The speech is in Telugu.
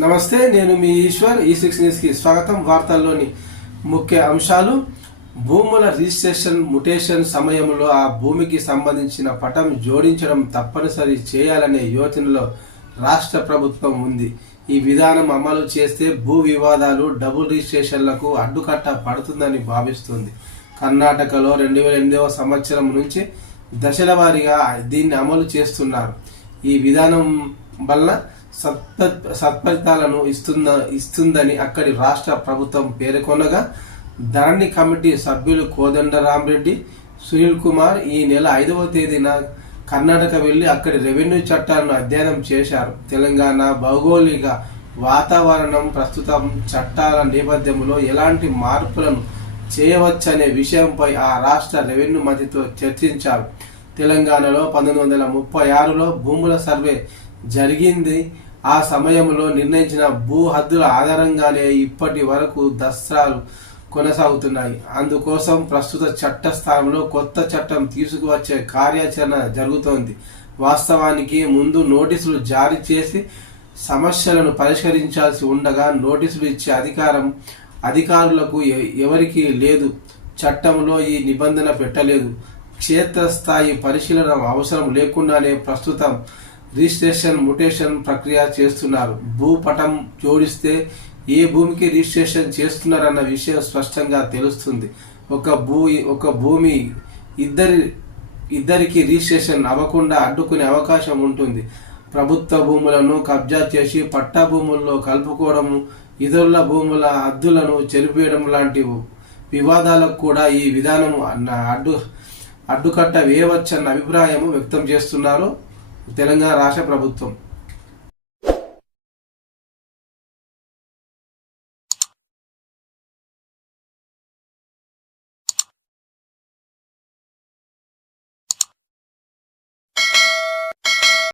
నమస్తే, నేను మీ ఈశ్వర్. ఈ6 న్యూస్ కి స్వాగతం. వార్తల్లోని ముఖ్య అంశాలు: భూముల రిజిస్ట్రేషన్ మ్యుటేషన్ సమయంలో ఆ భూమికి సంబంధించిన పటం జోడించడం తప్పనిసరి చేయాలనే యోచనలో రాష్ట్ర ప్రభుత్వం ఉంది. ఈ విధానం అమలు చేస్తే భూ వివాదాలు, డబుల్ రిజిస్ట్రేషన్లకు అడ్డుకట్ట పడుతుందని భావిస్తుంది. కర్ణాటకలో 2008వ సంవత్సరం నుంచి దశల వారీగా దీన్ని అమలు చేస్తున్నారు. ఈ విధానం వల్ల సత్ఫలితాలను ఇస్తుందని అక్కడి రాష్ట్ర ప్రభుత్వం పేర్కొనగా, ధరణి కమిటీ సభ్యులు కోదండరాంరెడ్డి, సునీల్ కుమార్ ఈ నెల 5వ తేదీన కర్ణాటక వెళ్లి అక్కడి రెవెన్యూ చట్టాలను అధ్యయనం చేశారు. తెలంగాణ భౌగోళిక వాతావరణం, ప్రస్తుతం చట్టాల నేపథ్యంలో ఎలాంటి మార్పులను చేయవచ్చనే విషయంపై ఆ రాష్ట్ర రెవెన్యూ మంత్రితో చర్చించారు. తెలంగాణలో 1936లో భూముల సర్వే జరిగింది. ఆ సమయంలో నిర్ణయించిన భూ హద్దుల ఆధారంగానే ఇప్పటి వరకు దస్త్రాలు కొనసాగుతున్నాయి. అందుకోసం ప్రస్తుత చట్ట స్థానంలో కొత్త చట్టం తీసుకువచ్చే కార్యాచరణ జరుగుతోంది. వాస్తవానికి ముందు నోటీసులు జారీ చేసి సమస్యలను పరిష్కరించాల్సి ఉండగా, నోటీసులు ఇచ్చే అధికారం అధికారులకు ఎవరికీ లేదు. చట్టంలో ఈ నిబంధన పెట్టలేదు. క్షేత్రస్థాయి పరిశీలన అవసరం లేకుండానే ప్రస్తుతం రిజిస్ట్రేషన్ మ్యుటేషన్ ప్రక్రియ చేస్తున్నారు. భూపటం జోడిస్తే ఏ భూమికి రిజిస్ట్రేషన్ చేస్తున్నారన్న విషయం స్పష్టంగా తెలుస్తుంది. ఒక భూమి ఇద్దరికి రిజిస్ట్రేషన్ అవ్వకుండా అడ్డుకునే అవకాశం ఉంటుంది. ప్రభుత్వ భూములను కబ్జా చేసి పట్టా భూముల్లో కలుపుకోవడం, ఇతరుల భూముల హద్దులను చెరిపేయడం లాంటి వివాదాలకు కూడా ఈ విధానం అడ్డుకట్ట వేయవచ్చన్న అభిప్రాయం వ్యక్తం చేస్తున్నారు తెలంగాణ రాష్ట్ర ప్రభుత్వం.